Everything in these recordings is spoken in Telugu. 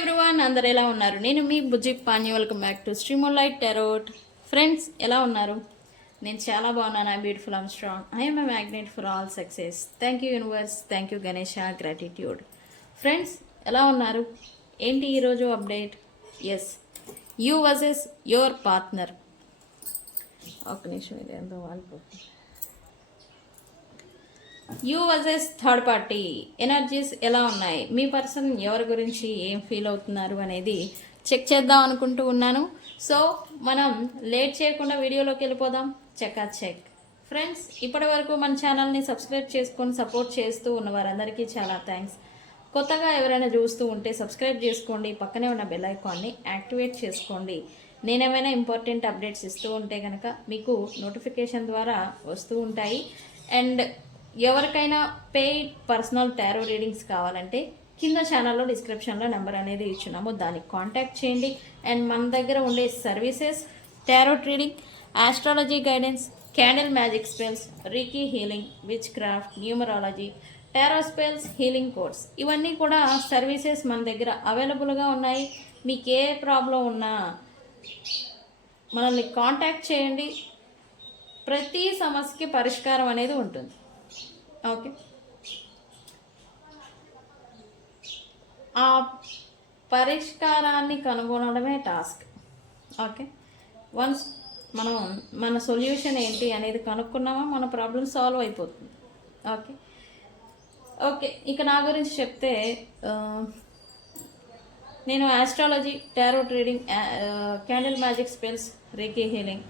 ఎవ్రీవన్, అందరు ఎలా ఉన్నారు? నేను మీ Bujji Pani. Welcome back to streamolite tarot. Friends, ఎలా ఉన్నారు? నేను చాలా బాగున్నాను. I beautiful, I'm strong, I'm a magnet for all success. Thank you universe, thank you Ganesha, gratitude. Friends, ఎలా ఉన్నారు? ఏంటి ఈరోజు update? Yes, you versus your partner. ఒక నిమిషం, ఇది ఎంతో వాళ్ళిపోతుంది. You versus third party energies ఎలా ఉన్నాయి? మీ పర్సన్ ఎవరి గురించి ఏం ఫీల్ అవుతున్నారు అనేది చెక్ చేద్దాం అనుకుంటూ ఉన్నాను. సో మనం లేట్ చేయకుండా వీడియోలోకి వెళ్ళిపోదాం. చెక్. ఫ్రెండ్స్, ఇప్పటి వరకు మన ఛానల్ని సబ్స్క్రైబ్ చేసుకొని సపోర్ట్ చేస్తూ ఉన్న వారందరికీ చాలా థ్యాంక్స్. కొత్తగా ఎవరైనా చూస్తూ ఉంటే సబ్స్క్రైబ్ చేసుకోండి, పక్కనే ఉన్న బెల్ ఐకాన్ని యాక్టివేట్ చేసుకోండి. నేనేమైనా ఇంపార్టెంట్ అప్డేట్స్ ఇస్తూ ఉంటే కనుక మీకు నోటిఫికేషన్ ద్వారా వస్తూ ఉంటాయి. అండ్ ఎవరికైనా పెయిడ్ పర్సనల్ టారో రీడింగ్స్ కావాలంటే కింద ఛానల్లో డిస్క్రిప్షన్లో నెంబర్ అనేది ఇచ్చున్నాము, దానికి కాంటాక్ట్ చేయండి. అండ్ మన దగ్గర ఉండే services tarot reading, astrology guidance, candle magic spells, reiki healing, which craft, numerology, tarot spells, healing course, ఇవన్నీ కూడా సర్వీసెస్ మన దగ్గర అవైలబుల్గా ఉన్నాయి. మీకు ఏ ప్రాబ్లం ఉన్నా మనల్ని కాంటాక్ట్ చేయండి. ప్రతి సమస్యకి పరిష్కారం అనేది ఉంటుంది. ఓకే, ఆ పరిష్కారాన్ని కనుగొనడమే టాస్క్. ఓకే, వన్స్ మనం మన సొల్యూషన్ ఏంటి అనేది కనుక్కున్నామా మన ప్రాబ్లం సాల్వ్ అయిపోతుంది. ఓకే, ఇక నా గురించి చెప్తే నేను astrology, tarot reading, candle magic spells, reiki healing,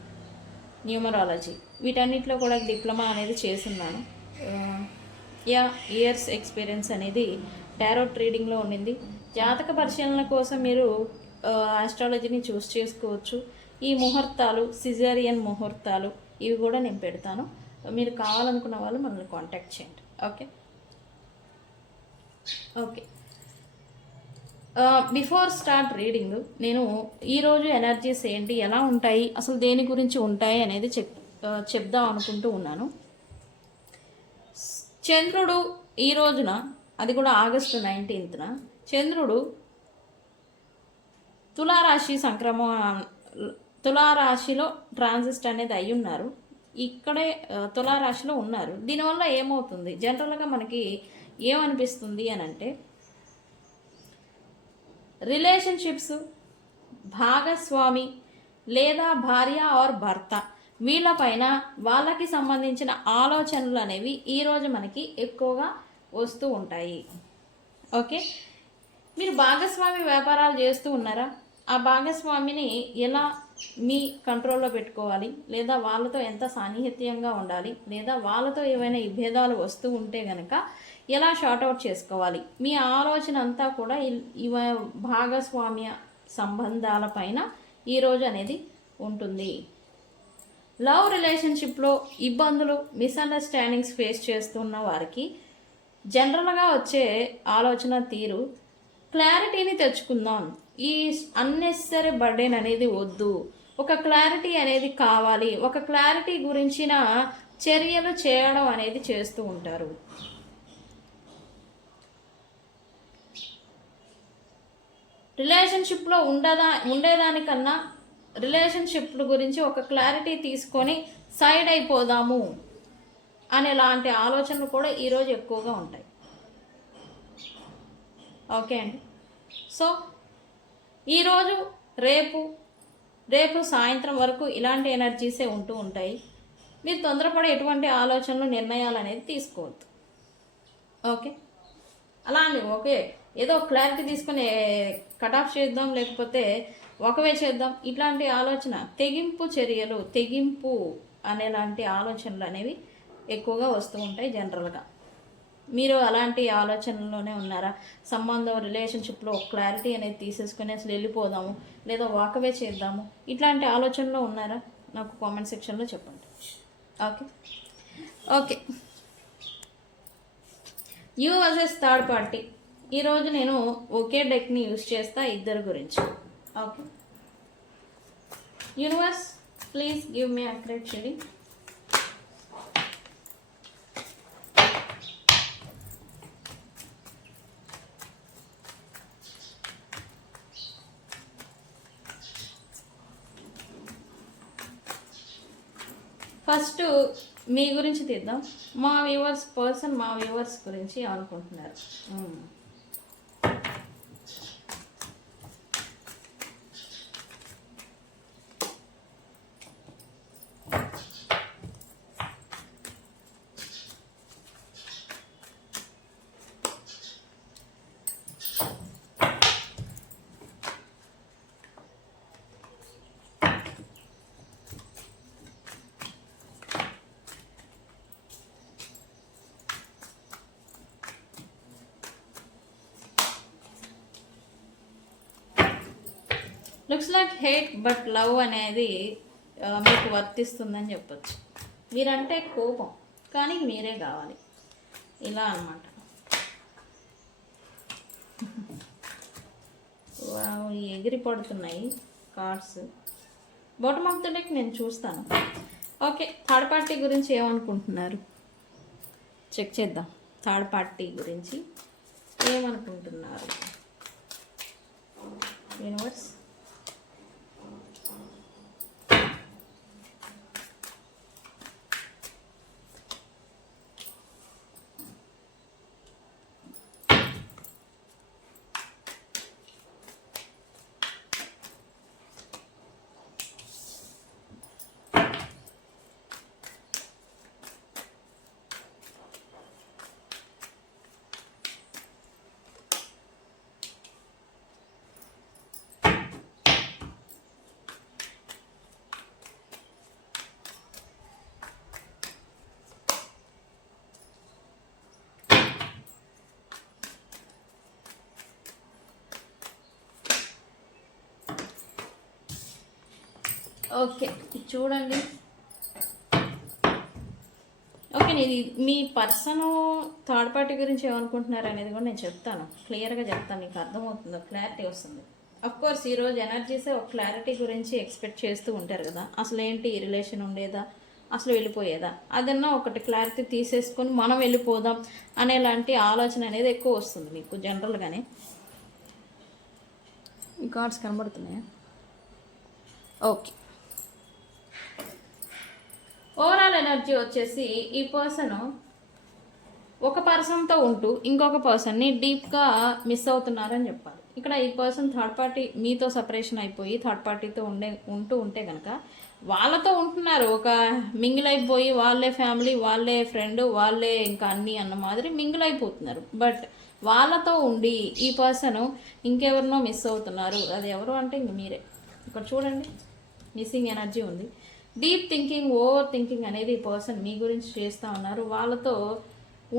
numerology, వీటన్నిటిలో కూడా డిప్లొమా అనేది చేస్తున్నాను. ఇయర్స్ ఎక్స్పీరియన్స్ అనేది టారో రీడింగ్లో ఉండింది. జాతక పరిశీలన కోసం మీరు ఆస్ట్రాలజీని చూస్ చేసుకోవచ్చు. ఈ ముహూర్తాలు, సిజేరియన్ ముహూర్తాలు, ఇవి కూడా నేను పెడతాను. మీరు కావాలనుకున్న వాళ్ళు మనల్ని కాంటాక్ట్ చేయండి. ఓకే, బిఫోర్ స్టార్ట్ రీడింగ్ నేను ఈరోజు ఎనర్జీస్ ఏంటి, ఎలా ఉంటాయి, అసలు దేని గురించి ఉంటాయి అనేది చెప్దాం అనుకుంటూ ఉన్నాను. చంద్రుడు ఈ రోజున, అది కూడా ఆగస్టు 19న, చంద్రుడు తులారాశిలో ట్రాన్సిస్ట్ అనేది అయి ఉన్నారు. ఇక్కడే తులారాశిలో ఉన్నారు. దీనివల్ల ఏమవుతుంది, జనరల్గా మనకి ఏమనిపిస్తుంది అని అంటే, రిలేషన్షిప్స్, భాగస్వామి లేదా భార్య ఆర్ భర్త, వీళ్ళపైన వాళ్ళకి సంబంధించిన ఆలోచనలు అనేవి ఈరోజు మనకి ఎక్కువగా వస్తూ ఉంటాయి. ఓకే, మీరు భాగస్వామి వ్యాపారాలు చేస్తూ ఉన్నారా? ఆ భాగస్వామిని ఎలా మీ కంట్రోల్లో పెట్టుకోవాలి, లేదా వాళ్ళతో ఎంత సాన్నిహిత్యంగా ఉండాలి, లేదా వాళ్ళతో ఏవైనా విభేదాలు వస్తూ ఉంటే కనుక ఎలా షార్ట్అవుట్ చేసుకోవాలి, మీ ఆలోచన అంతా కూడా భాగస్వామ్య సంబంధాలపైన ఈరోజు అనేది ఉంటుంది. లవ్ రిలేషన్షిప్లో ఇబ్బందులు, మిస్అండర్స్టాండింగ్స్ ఫేస్ చేస్తున్న వారికి జనరల్గా వచ్చే ఆలోచన తీరు, క్లారిటీని తెచ్చుకుందాం, ఈ అన్నెసరీ బర్డెన్ అనేది వద్దు, ఒక క్లారిటీ అనేది కావాలి, ఒక క్లారిటీ గురించిన చర్యలు చేయడం అనేది చేస్తూ ఉంటారు. రిలేషన్షిప్లో ఉండేదానికన్నా రిలేషన్షిప్ గురించి ఒక క్లారిటీ తీసుకొని సైడ్ అయిపోదాము అనేలాంటి ఆలోచనలు కూడా ఈరోజు ఎక్కువగా ఉంటాయి. ఓకే అండి, సో ఈరోజు రేపు సాయంత్రం వరకు ఇలాంటి ఎనర్జీసే ఉంటూ ఉంటాయి. మీరు తొందరపడి ఎటువంటి ఆలోచనలు, నిర్ణయాలు అనేది తీసుకోవద్దు. ఓకే, అలా అండి. ఓకే, ఏదో క్లారిటీ తీసుకొని కట్ ఆఫ్ చేద్దాం, లేకపోతే ఒకవే చేద్దాం, ఇట్లాంటి ఆలోచన, తెగింపు అనేలాంటి ఆలోచనలు అనేవి ఎక్కువగా వస్తూ ఉంటాయి జనరల్గా. మీరు అలాంటి ఆలోచనలోనే ఉన్నారా? సంబంధం, రిలేషన్షిప్లో క్లారిటీ అనేది తీసేసుకొని అసలు వెళ్ళిపోదాము, లేదా వాకవే చేద్దాము, ఇట్లాంటి ఆలోచనలో ఉన్నారా? నాకు కామెంట్ సెక్షన్లో చెప్పండి. Okay, you versus third party. ఈరోజు నేను ఒకే డెక్ని యూజ్ చేస్తా ఇద్దరు గురించి. Okay, universe please give me accurate reading. First మీ గురించి తీద్దాం. మా వ్యూవర్స్ గురించి ఏమనుకుంటున్నారు? Looks like hate but love అనేది మీకు వర్తిస్తుందని చెప్పొచ్చు. మీరంటే కోపం, కానీ మీరే కావాలి, ఇలా అన్నమాట. ఎగిరి పడుతున్నాయి cards. Bottom of the deck నేను చూస్తాను. ఓకే, థర్డ్ పార్టీ గురించి ఏమనుకుంటున్నారు చెక్ చేద్దాం. థర్డ్ పార్టీ గురించి ఏమనుకుంటున్నారు యూనివర్స్? ఓకే, చూడండి. ఓకే, ఇది మీ పర్సన్ థర్డ్ పార్టీ గురించి ఏమనుకుంటున్నారు అనేది కూడా నేను చెప్తాను, క్లియర్గా చెప్తాను, మీకు అర్థమవుతుందో, క్లారిటీ వస్తుంది. అఫ్కోర్స్ ఈరోజు ఎనర్జీసే ఒక క్లారిటీ గురించి ఎక్స్పెక్ట్ చేస్తూ ఉంటారు కదా. అసలు ఏంటి, ఈ రిలేషన్ ఉండేదా, అసలు వెళ్ళిపోయేదా, అదన్నా ఒకటి క్లారిటీ తీసేసుకొని మనం వెళ్ళిపోదాం అనేలాంటి ఆలోచన అనేది ఎక్కువ వస్తుంది మీకు జనరల్గానే. ఈ కార్డ్స్ కనబడుతున్నాయా? ఓకే, ఓవరాల్ ఎనర్జీ వచ్చేసి ఈ పర్సన్ ఒక పర్సన్తో ఉంటూ ఇంకొక పర్సన్ని డీప్గా మిస్ అవుతున్నారని చెప్పాలి. ఇక్కడ ఈ పర్సన్ థర్డ్ పార్టీ మీతో సపరేషన్ అయిపోయి థర్డ్ పార్టీతో ఉంటే కనుక వాళ్ళతో ఉంటున్నారు, ఒక మింగిల్ అయిపోయి వాళ్ళే ఫ్యామిలీ, వాళ్ళే ఫ్రెండ్, వాళ్ళే ఇంకా అన్నీ అన్న మాదిరి మింగిల్ అయిపోతున్నారు. బట్ వాళ్ళతో ఉండి ఈ పర్సన్ ఇంకెవరినో మిస్ అవుతున్నారు. అది ఎవరు అంటే ఇంక మీరే. ఇక్కడ చూడండి, మిస్సింగ్ ఎనర్జీ ఉంది. డీప్ థింకింగ్, ఓవర్ థింకింగ్ అనేది ఈ పర్సన్ మీ గురించి చేస్తూ ఉన్నారు. వాళ్ళతో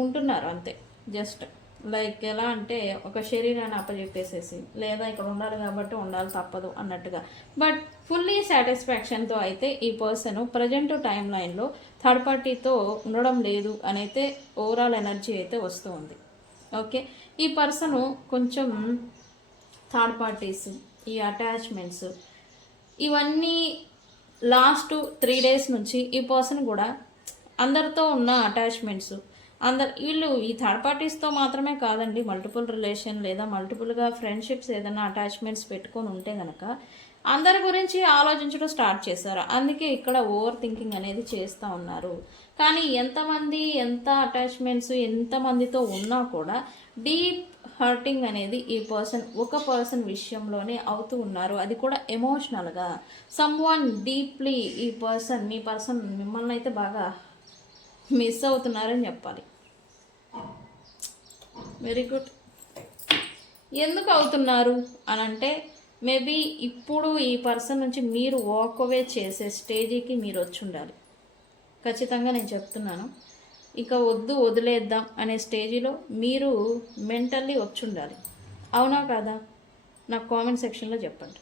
ఉంటున్నారు అంతే. జస్ట్ లైక్ ఎలా అంటే ఒక శరీరాన్ని అప్పచెప్పేసేసి, లేదా ఇక్కడ ఉండాలి కాబట్టి ఉండాలి తప్పదు అన్నట్టుగా. బట్ ఫుల్లీ సాటిస్ఫాక్షన్తో అయితే ఈ పర్సన్ ప్రజెంట్ టైం లైన్లో థర్డ్ పార్టీతో ఉండడం లేదు అని అయితే ఓవరాల్ ఎనర్జీ అయితే వస్తూ ఉంది. ఓకే, ఈ పర్సన్ కొంచెం థర్డ్ పార్టీస్, ఈ అటాచ్మెంట్స్, ఇవన్నీ లాస్ట్ 3 days నుంచి ఈ పర్సన్ కూడా అందరితో ఉన్న అటాచ్మెంట్స్, వీళ్ళు ఈ థర్డ్ పార్టీస్తో మాత్రమే కాదండి, మల్టిపుల్ రిలేషన్ లేదా మల్టిపుల్గా ఫ్రెండ్షిప్స్ ఏదైనా అటాచ్మెంట్స్ పెట్టుకొని ఉంటే కనుక అందరి గురించి ఆలోచించడం స్టార్ట్ చేశారు. అందుకే ఇక్కడ ఓవర్ థింకింగ్ అనేది చేస్తూ ఉన్నారు. కానీ ఎంత అటాచ్మెంట్స్ ఎంతమందితో ఉన్నా కూడా డీప్ హర్టింగ్ అనేది ఈ ఒక పర్సన్ విషయంలోనే అవుతూ ఉన్నారు. అది కూడా ఎమోషనల్గా. సమ్వన్ డీప్లీ మీ పర్సన్ మిమ్మల్ని అయితే బాగా మిస్ అవుతున్నారని చెప్పాలి. Very good. ఎందుకు అవుతున్నారు అని అంటే మేబీ ఇప్పుడు ఈ పర్సన్ నుంచి మీరు వాక్ అవే చేసే స్టేజీకి మీరు వచ్చి ఉండాలి. ఖచ్చితంగా నేను చెప్తున్నాను. ఇక వదిలేద్దాం అనే స్టేజీలో మీరు మెంటల్లీ వచ్చి ఉండాలి. అవునా కాదా? నాకు కామెంట్ సెక్షన్లో చెప్పండి.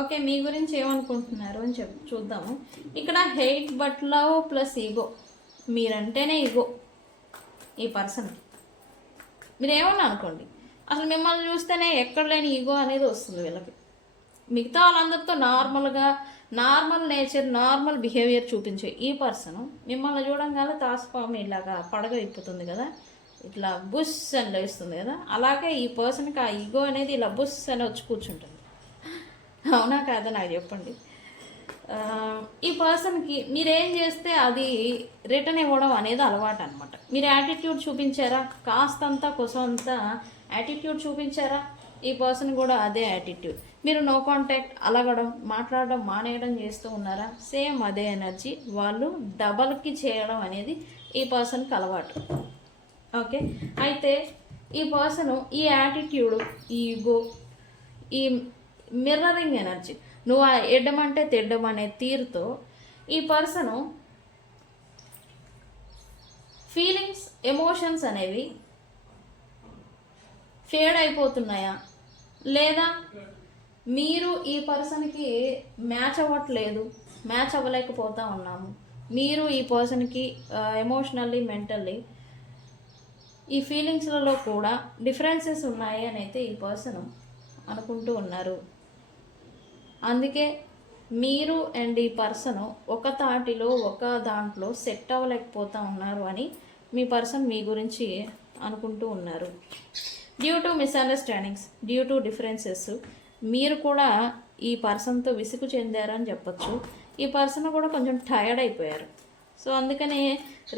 ఓకే, మీ గురించి ఏమనుకుంటున్నారు అని చూద్దాము. ఇక్కడ hate but love plus ego. మీరంటేనే ఈగో ఈ పర్సన్కి. మీరు ఏమన్నా అనుకోండి, అసలు మిమ్మల్ని చూస్తేనే ఎక్కడ లేని ఈగో అనేది వస్తుంది వీళ్ళకి. మిగతా వాళ్ళందరితో నార్మల్ నేచర్, నార్మల్ బిహేవియర్ చూపించే ఈ పర్సన్ మిమ్మల్ని చూడంగానే తాసుపాము ఇలాగా పడగ ఇప్పుతుంది కదా, ఇట్లా బుస్ అని లేస్తుంది కదా, అలాగే ఈ పర్సన్కి ఆ ఈగో అనేది ఇలా బుస్ అని వచ్చి కూర్చుంటుంది. అవునా కాదా నాకు చెప్పండి. ఈ పర్సన్కి మీరేం చేస్తే అది రిటర్న్ ఇవ్వడం అనేది అలవాటు అనమాట. మీరు యాటిట్యూడ్ చూపించారా, కాస్తంతా కొసంతా యాటిట్యూడ్ చూపించారా, ఈ పర్సన్ కూడా అదే యాటిట్యూడ్. మీరు నో కాంటాక్ట్, అలగడం, మాట్లాడడం మానేయడం చేస్తూ ఉన్నారా, సేమ్ అదే ఎనర్జీ వాళ్ళు డబల్కి చేయడం అనేది ఈ పర్సన్కి అలవాటు. ఓకే, అయితే ఈ పర్సన్ ఈ యాటిట్యూడ్, ఈ ఈగో, ఈ మిర్రరింగ్ ఎనర్జీ, నువ్వు ఎడ్డమంటే తెడ్డం అనే తీరుతో ఈ పర్సను ఫీలింగ్స్, ఎమోషన్స్ అనేవి ఫేడ్ అయిపోతున్నాయా, లేదా మీరు ఈ పర్సన్కి మ్యాచ్ అవ్వలేకపోతా ఉన్నాము, మీరు ఈ పర్సన్కి ఎమోషనల్లీ, మెంటల్లీ ఈ ఫీలింగ్స్లలో కూడా డిఫరెన్సెస్ ఉన్నాయి అని అయితే ఈ పర్సన్ అనుకుంటూ ఉన్నారు. అందుకే మీరు అండ్ ఈ పర్సన్ ఒక తాటిలో, ఒక దాంట్లో సెట్ అవ్వలేకపోతూ ఉన్నారు అని మీ పర్సన్ మీ గురించి అనుకుంటూ ఉన్నారు. Due to misunderstandings, due to differences మీరు కూడా ఈ పర్సన్తో విసుగు చెందారని చెప్పచ్చు. ఈ పర్సన్ కూడా కొంచెం టయర్డ్ అయిపోయారు. సో అందుకనే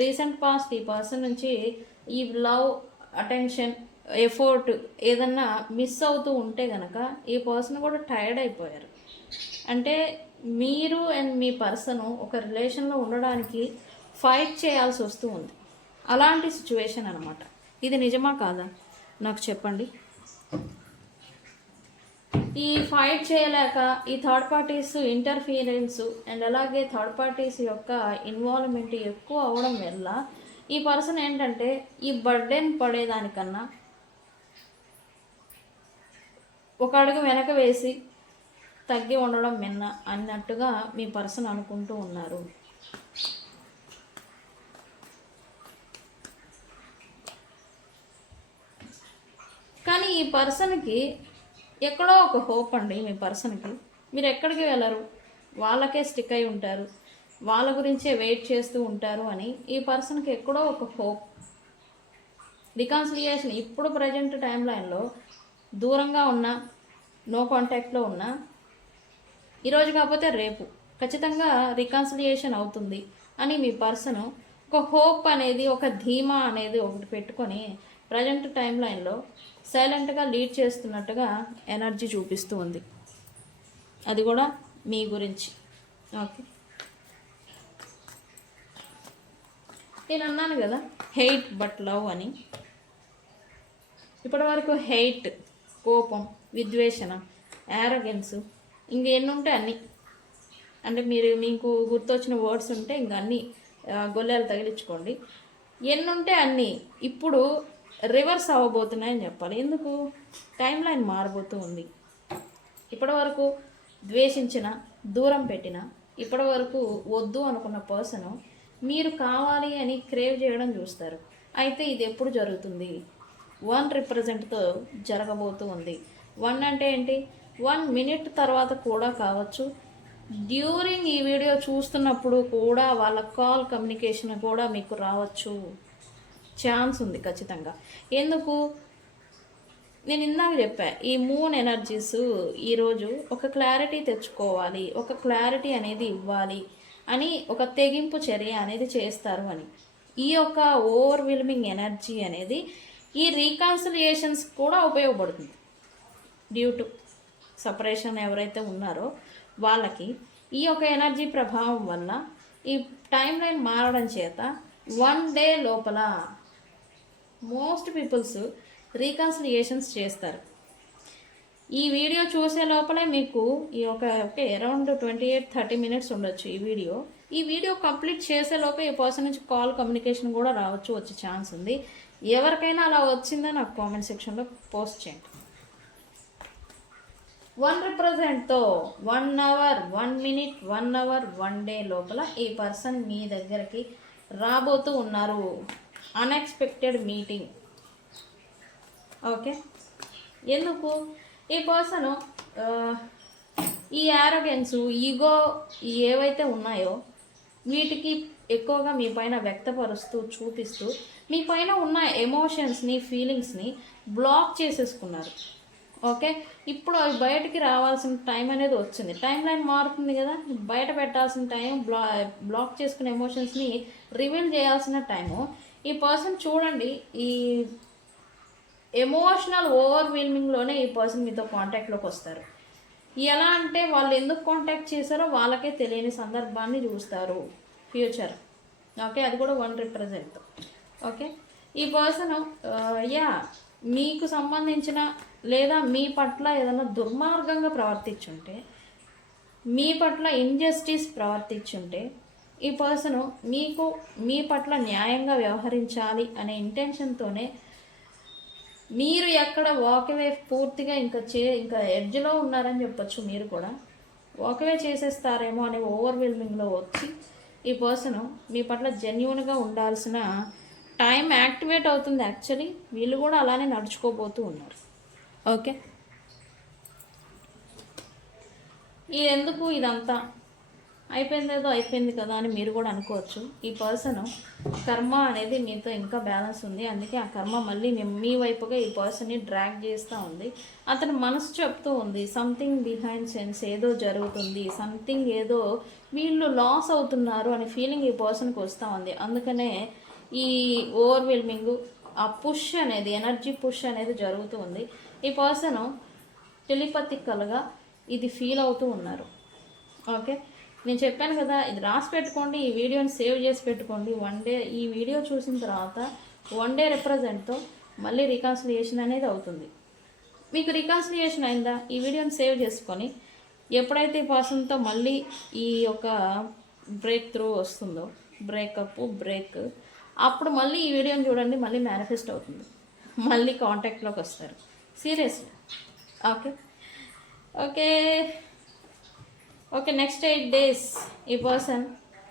రీసెంట్ పాస్ట్ ఈ పర్సన్ నుంచి ఈ లవ్, అటెన్షన్, ఎఫర్ట్ ఏదన్నా మిస్ అవుతూ ఉంటే కనుక ఈ పర్సన్ కూడా టయర్డ్ అయిపోయారు. అంటే మీరు అండ్ మీ పర్సన్ ఒక రిలేషన్లో ఉండడానికి ఫైట్ చేయాల్సి వస్తూ ఉంది. అలాంటి సిచ్యువేషన్ అనమాట. ఇది నిజమా కాదా నాకు చెప్పండి. ఈ ఫైట్ చేయలేక ఈ థర్డ్ పార్టీస్ ఇంటర్ఫీరెన్స్ అండ్ అలాగే థర్డ్ పార్టీస్ యొక్క ఇన్వాల్వ్మెంట్ ఎక్కువ అవడం వల్ల ఈ పర్సన్ ఏంటంటే ఈ బర్డెన్ పడేదానికన్నా ఒక అడుగు వెనక వేసి తగ్గి ఉండడం మిన్న అన్నట్టుగా మీ పర్సన్ అనుకుంటూ ఉన్నారు. కానీ ఈ పర్సన్కి ఎక్కడో ఒక హోప్ అండి. మీ పర్సన్కి మీరు ఎక్కడికి వెళ్ళరు, వాళ్ళకే స్టిక్ అయి ఉంటారు, వాళ్ళ గురించే వెయిట్ చేస్తూ ఉంటారు అని ఈ పర్సన్కి ఎక్కడో ఒక హోప్. రికాన్సిలియేషన్ ఇప్పుడు ప్రజెంట్ టైం లైన్లో దూరంగా ఉన్నా, నో కాంటాక్ట్లో ఉన్నా, ఈరోజు కాకపోతే రేపు ఖచ్చితంగా రికాన్సిలియేషన్ అవుతుంది అని మీ పర్సన్ ఒక హోప్ అనేది, ఒక ధీమా అనేది ఒకటి పెట్టుకొని ప్రజెంట్ టైం లైన్లో సైలెంట్గా లీడ్ చేస్తున్నట్టుగా ఎనర్జీ చూపిస్తూ ఉంది. అది కూడా మీ గురించి. ఓకే, నేను అన్నాను కదా హెయిట్ బట్ లవ్ అని. ఇప్పటి వరకు హెయిట్, కోపం, విద్వేషణ, యారగెన్స్, ఇంకెన్ని ఉంటే అన్నీ, అంటే మీకు గుర్తొచ్చిన వర్డ్స్ ఉంటే ఇంక అన్నీ గొల్లెలు తగిలించుకోండి. ఎన్ని ఉంటే అన్నీ ఇప్పుడు రివర్స్ అవ్వబోతున్నాయని చెప్పాలి. ఎందుకు? టైం లైన్ మారబోతూ ఉంది. ఇప్పటి వరకు ద్వేషించిన, దూరం పెట్టిన, ఇప్పటి వరకు వద్దు అనుకున్న పర్సన్ మీరు కావాలి అని క్రేవ్ చేయడం చూస్తారు. అయితే ఇది ఎప్పుడు జరుగుతుంది? 1 రిప్రజెంట్తో జరగబోతూ ఉంది. 1 అంటే ఏంటి? 1 మినిట్ తర్వాత కూడా కావచ్చు, డ్యూరింగ్ ఈ వీడియో చూస్తున్నప్పుడు కూడా వాళ్ళ కాల్ కమ్యూనికేషన్ కూడా మీకు రావచ్చు, ఛాన్స్ ఉంది ఖచ్చితంగా. ఎందుకు? నేను ఇందాక చెప్పా, ఈ మూన్ ఎనర్జీస్ ఈరోజు ఒక క్లారిటీ తెచ్చుకోవాలి, ఒక క్లారిటీ అనేది ఇవ్వాలి అని ఒక తెగింపు చర్య అనేది చేస్తారు అని. ఈ యొక్క ఓవర్వెల్మింగ్ ఎనర్జీ అనేది ఈ రీకాన్సిలియేషన్స్ కూడా ఉపయోగపడుతుంది. డ్యూ టు సపరేషన్ ఎవరైతే ఉన్నారో వాళ్ళకి ఈ యొక్క ఎనర్జీ ప్రభావం వల్ల ఈ టైం లైన్ మారడం చేత 1 డే లోపల మోస్ట్ పీపుల్స్ రీకన్సిలియేషన్స్ చేస్తారు. ఈ వీడియో చూసే లోపలే మీకు ఈ అరౌండ్ 28-30 మినిట్స్ ఉండొచ్చు ఈ వీడియో కంప్లీట్ చేసే లోపే ఈ పర్సన్ నుంచి కాల్ కమ్యూనికేషన్ కూడా వచ్చే ఛాన్స్ ఉంది. ఎవరికైనా అలా వచ్చిందో నాకు కామెంట్ సెక్షన్లో పోస్ట్ చేయండి. 1 రిప్రజెంట్తో 1 అవర్, 1 మినిట్, 1 అవర్, 1 డే లోపల ఈ పర్సన్ మీ దగ్గరికి రాబోతూ ఉన్నారు. Unexpected meeting. ఓకే, ఎందుకు? ఈ పర్సన్ ఈ యారోగెన్స్, ఈగో ఏవైతే ఉన్నాయో వీటికి ఎక్కువగా మీ పైన వ్యక్తపరుస్తూ చూపిస్తూ మీ పైన ఉన్న ఎమోషన్స్ని ఫీలింగ్స్ని బ్లాక్ చేసేసుకున్నారు. ఓకే, ఇప్పుడు అవి బయటికి రావాల్సిన టైం అనేది వచ్చింది. టైం లైన్ మారుతుంది కదా, బయట పెట్టాల్సిన టైం, బ్లాక్ చేసుకునే ఎమోషన్స్ని రివీల్ చేయాల్సిన టైము. ఈ పర్సన్ చూడండి, ఈ ఎమోషనల్ ఓవర్వెల్మింగ్లోనే ఈ పర్సన్ మీతో కాంటాక్ట్లోకి వస్తారు. ఎలా అంటే వాళ్ళు ఎందుకు కాంటాక్ట్ చేశారో వాళ్ళకే తెలియని సందర్భాన్ని చూస్తారు ఫ్యూచర్. ఓకే, అది కూడా 1 రిప్రజెంట్. ఓకే, ఈ పర్సన్ మీకు సంబంధించిన లేదా మీ పట్ల ఏదైనా దుర్మార్గంగా ప్రవర్తించుంటే, మీ పట్ల ఇంజస్టిస్ ప్రవర్తించుంటే, ఈ పర్సను మీ పట్ల న్యాయంగా వ్యవహరించాలి అనే ఇంటెన్షన్తోనే మీరు ఎక్కడ వాకవే పూర్తిగా ఇంకా ఎడ్జ్లో ఉన్నారని చెప్పొచ్చు. మీరు కూడా వాకవే చేసేస్తారేమో అనే ఓవర్వెల్మింగ్లో వచ్చి ఈ పర్సన్ మీ పట్ల జెన్యూన్గా ఉండాల్సిన టైం యాక్టివేట్ అవుతుంది. యాక్చువల్లీ వీళ్ళు కూడా అలానే నడుచుకోబోతూ ఉన్నారు. ఓకే, ఇది ఎందుకు, ఇదంతా అయిపోయిందేదో అయిపోయింది కదా అని మీరు కూడా అనుకోవచ్చు. ఈ పర్సన్ కర్మ అనేది మీతో ఇంకా బ్యాలెన్స్ ఉంది. అందుకే ఆ కర్మ మళ్ళీ మీ వైపుగా ఈ పర్సన్ని డ్రాగ్ చేస్తూ ఉంది. అతని మనసు చెప్తూ ఉంది సంథింగ్ బిహైండ్ సెన్స్, ఏదో జరుగుతుంది, సంథింగ్ ఏదో వీళ్ళు లాస్ అవుతున్నారు అనే ఫీలింగ్ ఈ పర్సన్కి వస్తూ ఉంది. అందుకనే ఈ ఓవర్వెల్మింగ్, ఆ పుష్ అనేది, ఎనర్జీ పుష్ అనేది జరుగుతూ ఉంది. ఈ పర్సన్ టెలిపతికల్గా ఇది ఫీల్ అవుతూ ఉన్నారు. ఓకే, నేను చెప్పాను కదా, ఇది రాసి పెట్టుకోండి, ఈ వీడియోని సేవ్ చేసి పెట్టుకోండి. ఈ వీడియో చూసిన తర్వాత 1 డే రిప్రజెంట్తో మళ్ళీ రికాన్సిలియేషన్ అనేది అవుతుంది. మీకు రికాన్సిలియేషన్ అయిందా, ఈ వీడియోని సేవ్ చేసుకొని ఎప్పుడైతే ఈ పర్సన్తో మళ్ళీ ఈ యొక్క బ్రేక్ త్రూ వస్తుందో, బ్రేక్, అప్పుడు మళ్ళీ ఈ వీడియోని చూడండి, మళ్ళీ మేనిఫెస్ట్ అవుతుంది, మళ్ళీ కాంటాక్ట్లోకి వస్తారు. సీరియస్లీ. ఓకే, నెక్స్ట్ 8 days ఈ పర్సన్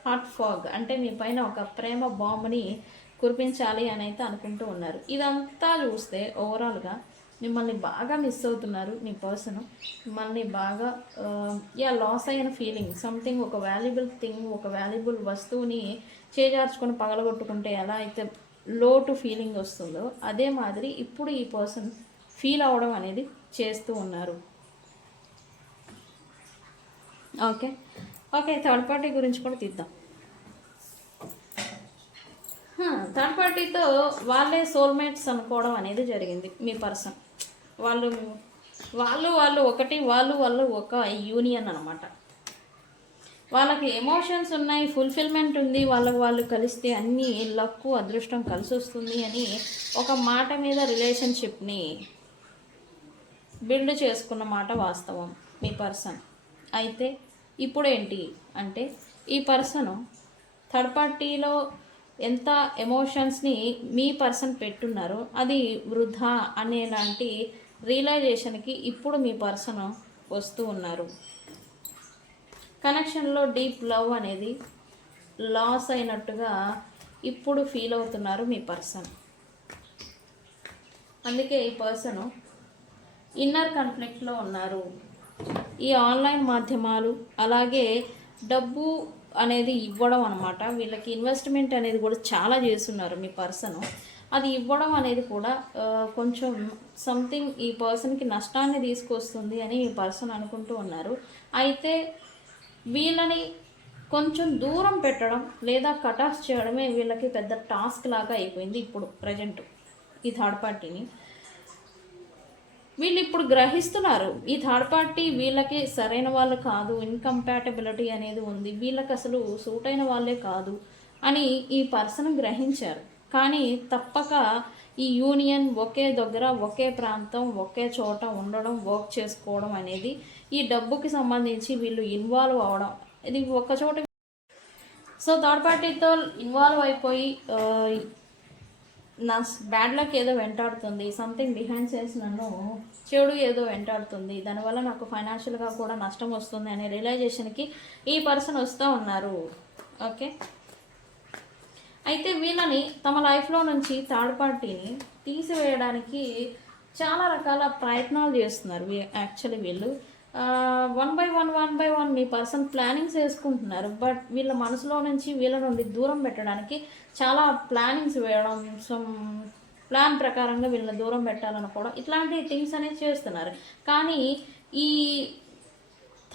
హార్ట్ ఫాగ్ అంటే మీ పైన ఒక ప్రేమ బాంబుని కురిపించాలి అని అయితే అనుకుంటూ ఉన్నారు. ఇదంతా చూస్తే ఓవరాల్గా మిమ్మల్ని బాగా మిస్ అవుతున్నారు. మీ పర్సన్ మిమ్మల్ని బాగా లాస్ అయిన ఫీలింగ్, సంథింగ్, ఒక వాల్యుబుల్ థింగ్, ఒక వాల్యుబుల్ వస్తువుని చేజార్చుకొని పగలగొట్టుకుంటే ఎలా అయితే లోటు ఫీలింగ్ వస్తుందో, అదే మాదిరి ఇప్పుడు ఈ పర్సన్ ఫీల్ అవ్వడం అనేది చేస్తూ ఉన్నారు. ఓకే, థర్డ్ పార్టీ గురించి కూడా తీద్దాం. థర్డ్ పార్టీతో వాళ్ళే సోల్మేట్స్ అనుకోవడం అనేది జరిగింది. మీ పర్సన్ వాళ్ళు ఒకటి, వాళ్ళు ఒక యూనియన్ అనమాట. వాళ్ళకి ఎమోషన్స్ ఉన్నాయి, ఫుల్ఫిల్మెంట్ ఉంది, వాళ్ళు కలిస్తే అన్నీ లక్కు, అదృష్టం కలిసి వస్తుంది అని ఒక మాట మీద రిలేషన్షిప్ని బిల్డ్ చేసుకున్న మాట వాస్తవం మీ పర్సన్. అయితే ఇప్పుడు ఏంటి అంటే, ఈ పర్సన్ థర్డ్ పార్టీలో ఎంత ఎమోషన్స్ని మీ పర్సన్ పెట్టున్నారో అది వృధా అనేలాంటి రియలైజేషన్కి ఇప్పుడు మీ పర్సన్ వస్తూ ఉన్నారు. కనెక్షన్లో డీప్ లవ్ అనేది లాస్ అయినట్టుగా ఇప్పుడు ఫీల్ అవుతున్నారు మీ పర్సన్. అందుకే ఈ పర్సన్ ఇన్నర్ కాన్ఫ్లిక్ట్లో ఉన్నారు. ఈ ఆన్లైన్ మాధ్యమాలు, అలాగే డబ్బు అనేది ఇవ్వడం అనమాట. వీళ్ళకి ఇన్వెస్ట్మెంట్ అనేది కూడా చాలా చేస్తున్నారు మీ పర్సన్. అది ఇవ్వడం అనేది కూడా కొంచెం సంథింగ్ ఈ పర్సన్కి నష్టాన్ని తీసుకొస్తుంది అని ఈ పర్సన్ అనుకుంటూ ఉన్నారు. అయితే వీళ్ళని కొంచెం దూరం పెట్టడం లేదా కట్ ఆఫ్ చేయడమే వీళ్ళకి పెద్ద టాస్క్ లాగా అయిపోయింది ఇప్పుడు ప్రజెంట్. ఈ థర్డ్ పార్టీని వీళ్ళు ఇప్పుడు గ్రహిస్తున్నారు, ఈ థర్డ్ పార్టీ వీళ్ళకి సరైన వాళ్ళు కాదు, ఇన్కంపాటబిలిటీ అనేది ఉంది, వీళ్ళకి అసలు సూట్ అయిన వాళ్ళే కాదు అని ఈ పర్సన్ గ్రహించారు. కానీ తప్పక ఈ యూనియన్ ఒకే దగ్గర, ఒకే ప్రాంతం, ఒకే చోట ఉండడం, వర్క్ చేసుకోవడం అనేది, ఈ డబ్బుకి సంబంధించి వీళ్ళు ఇన్వాల్వ్ అవ్వడం, ఇది ఒక చోట. సో థర్డ్ పార్టీతో ఇన్వాల్వ్ అయిపోయి నా బ్యాడ్ లక్ ఏదో వెంటాడుతుంది, సంథింగ్ బిహైండ్ సెన్స్ నన్ను చెడు ఏదో వెంటాడుతుంది, దానివల్ల నాకు ఫైనాన్షియల్గా కూడా నష్టం వస్తుంది అనే రియలైజేషన్కి ఈ పర్సన్ వస్తూ ఉన్నారు. ఓకే, అయితే వీళ్ళని తమ లైఫ్లో నుంచి థర్డ్ పార్టీని తీసివేయడానికి చాలా రకాల ప్రయత్నాలు చేస్తున్నారు యాక్చువల్లీ వీళ్ళు. One by one me person plannings వేసుకుంటున్నారు. బట్ వీళ్ళ మనసులో నుంచి వీళ్ళ నుండి దూరం పెట్టడానికి చాలా ప్లానింగ్స్ వేయడం, సమ్ ప్లాన్ ప్రకారంగా వీళ్ళని దూరం పెట్టాలనుకోవడం, ఇట్లాంటి థింగ్స్ అనేవి చేస్తున్నారు. కానీ ఈ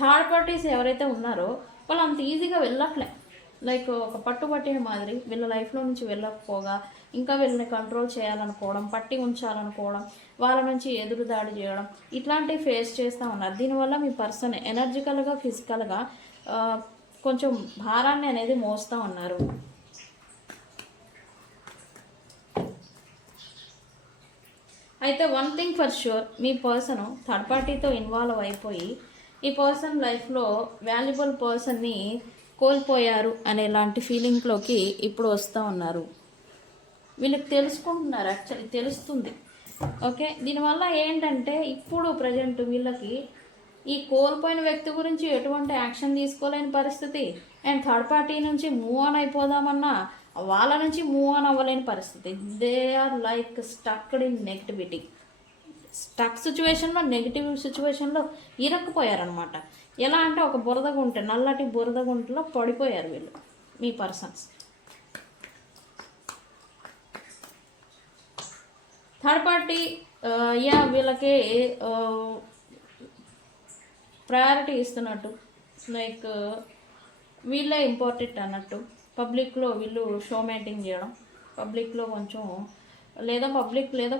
థర్డ్ పార్టీస్ ఎవరైతే ఉన్నారో వాళ్ళు అంత ఈజీగా వెళ్ళట్లే. లైక్ ఒక పట్టుబట్టిన మాదిరి వీళ్ళ లైఫ్లో నుంచి వెళ్ళకపోగా ఇంకా వీళ్ళని కంట్రోల్ చేయాలనుకోవడం, పట్టి ఉంచాలనుకోవడం, వాళ్ళ నుంచి ఎదురుదాడి చేయడం, ఇట్లాంటివి ఫేస్ చేస్తూ ఉన్నారు. దీనివల్ల మీ పర్సన్ ఎనర్జికల్గా ఫిజికల్గా కొంచెం భారాన్ని అనేది మోస్తూ ఉన్నారు. అయితే one thing for sure, me person third పార్టీతో ఇన్వాల్వ్ అయిపోయి ఈ పర్సన్ లైఫ్లో వాల్యుబుల్ పర్సన్ని కోల్పోయారు అనేలాంటి ఫీలింగ్లోకి ఇప్పుడు వస్తూ ఉన్నారు. వీళ్ళకి తెలుసుకుంటున్నారు, యాక్చువల్లీ తెలుస్తుంది. ఓకే, దీనివల్ల ఏంటంటే ఇప్పుడు ప్రజెంట్ వీళ్ళకి ఈ కోల్పోయిన వ్యక్తి గురించి ఎటువంటి యాక్షన్ తీసుకోలేని పరిస్థితి, అండ్ థర్డ్ పార్టీ నుంచి మూవ్ ఆన్ అయిపోదామన్నా వాళ్ళ నుంచి మూవ్ ఆన్ అవ్వలేని పరిస్థితి. They are like stucked in negativity. Stuck సిచ్యువేషన్లో, నెగిటివ్ సిచ్యువేషన్లో ఇరక్కుపోయారనమాట. ఎలా అంటే ఒక బురద గుంట, నల్లటి బురద గుంటలో పడిపోయారు వీళ్ళు, మీ పర్సన్స్. థర్డ్ పార్టీ వీళ్ళకి ప్రయారిటీ ఇస్తున్నట్టు, లైక్ వీళ్ళే ఇంపార్టెంట్ అన్నట్టు. పబ్లిక్లో వీళ్ళు షో మెయింటైన్ చేయడం, పబ్లిక్లో కొంచెం లేదా పబ్లిక్ లేదా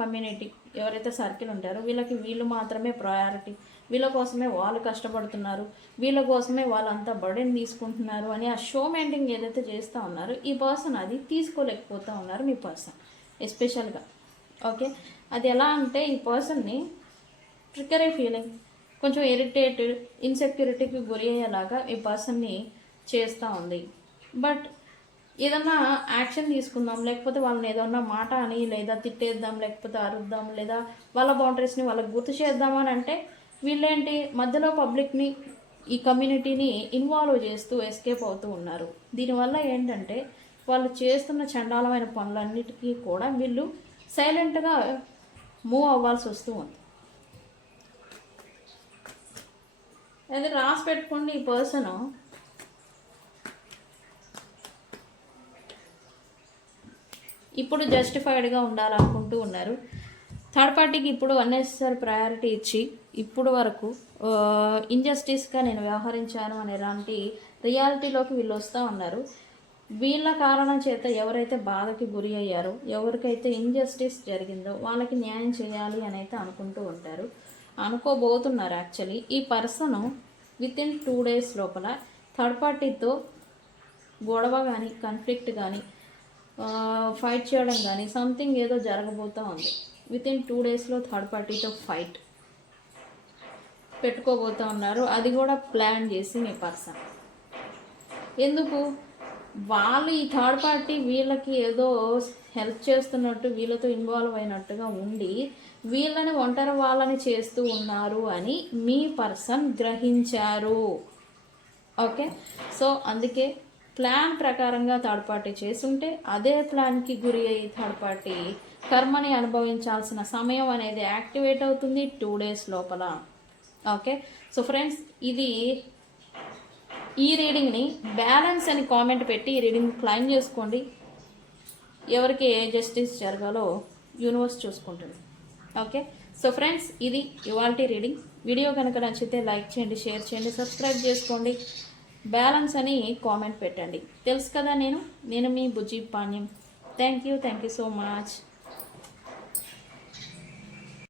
కమ్యూనిటీ ఎవరైతే సర్కిల్ ఉంటారో వీళ్ళకి వీళ్ళు మాత్రమే ప్రయారిటీ, వీళ్ళ కోసమే వాళ్ళు కష్టపడుతున్నారు, వీళ్ళ కోసమే వాళ్ళంతా బర్డెన్ తీసుకుంటున్నారు అని ఆ షో మెయింటైన్ ఏదైతే చేస్తూ ఉన్నారో ఈ పర్సన్ అది తీసుకోలేకపోతూ ఉన్నారు, మీ పర్సన్ ఎస్పెషల్గా. ఓకే, అది ఎలా అంటే ఈ పర్సన్ని ట్రిక్కరీ ఫీలింగ్, కొంచెం ఇరిటేటెడ్, ఇన్సెక్యూరిటీకి గురి అయ్యేలాగా ఈ పర్సన్ని చేస్తూ ఉంది. బట్ ఏదన్నా యాక్షన్ తీసుకుందాం, లేకపోతే వాళ్ళని ఏదన్నా మాట అని, లేదా తిట్టేద్దాం, లేకపోతే అరుద్దాం, లేదా వాళ్ళ బౌండరీస్ని వాళ్ళకి గుర్తు చేద్దామని అంటే వీళ్ళేంటి మధ్యలో పబ్లిక్ని, ఈ కమ్యూనిటీని ఇన్వాల్వ్ చేస్తూ ఎస్కేప్ అవుతూ ఉన్నారు. దీనివల్ల ఏంటంటే వాళ్ళు చేస్తున్న చండాలమైన పనులన్నిటికీ కూడా వీళ్ళు సైలెంట్గా మూవ్ అవ్వాల్సి వస్తూ ఉంది. అది రాసి పెట్టుకోండి, ఈ పర్సన్ ఇప్పుడు జస్టిఫైడ్గా ఉండాలనుకుంటూ ఉన్నారు. థర్డ్ పార్టీకి ఇప్పుడు అన్నెసెసరీ ప్రయారిటీ ఇచ్చి ఇప్పుడు వరకు ఇంజస్టిస్గా నేను వ్యవహరించాను అనేలాంటి రియాలిటీలోకి వీళ్ళు వస్తూ ఉన్నారు. వీళ్ళ కారణం చేత ఎవరైతే బాధకి గురి అయ్యారో, ఎవరికైతే ఇంజస్టిస్ జరిగిందో వాళ్ళకి న్యాయం చేయాలి అని అయితే అనుకుంటూ ఉంటారు, అనుకోబోతున్నారు. యాక్చువల్లీ ఈ పర్సన్ వితిన్ 2 days లోపల థర్డ్ పార్టీతో గొడవ కానీ, కాన్ఫ్లిక్ట్ కానీ, ఫైట్ చేయడం కానీ సంథింగ్ ఏదో జరగబోతూ ఉంది. వితిన్ 2 daysలో థర్డ్ పార్టీతో ఫైట్ పెట్టుకోబోతూ ఉన్నారు. అది కూడా ప్లాన్ చేసి మీ పర్సన్. ఎందుకు వాళ్ళు ఈ థర్డ్ పార్టీ వీళ్ళకి ఏదో హెల్ప్ చేస్తున్నట్టు, వీళ్ళతో ఇన్వాల్వ్ అయినట్టుగా ఉండి వీళ్ళని ఒంటరి వాళ్ళని చేస్తూ ఉన్నారు అని మీ పర్సన్ గ్రహించారు. ఓకే, సో అందుకే ప్లాన్ ప్రకారంగా థర్డ్ పార్టీ చేస్తుంటే అదే ప్లాన్కి గురి అయ్యి థర్డ్ పార్టీ కర్మని అనుభవించాల్సిన సమయం అనేది యాక్టివేట్ అవుతుంది 2 days లోపల. ఓకే, సో ఫ్రెండ్స్, ఇది ఈ రీడింగ్ని బ్యాలెన్స్ అని కామెంట్ పెట్టి ఈ రీడింగ్ క్లైమ్ చేసుకోండి. ఎవరికి ఏ జస్టిస్ జరగాలో యూనివర్స్ చూసుకుంటుంది. ఓకే, సో ఫ్రెండ్స్, ఇది ఇవాల్టి రీడింగ్. వీడియో కనుక నచ్చితే లైక్ చేయండి, షేర్ చేయండి, సబ్స్క్రైబ్ చేసుకోండి, బ్యాలెన్స్ అని కామెంట్ పెట్టండి. తెలుసు కదా, నేను మీ Bujji Panyam. Thank you so much.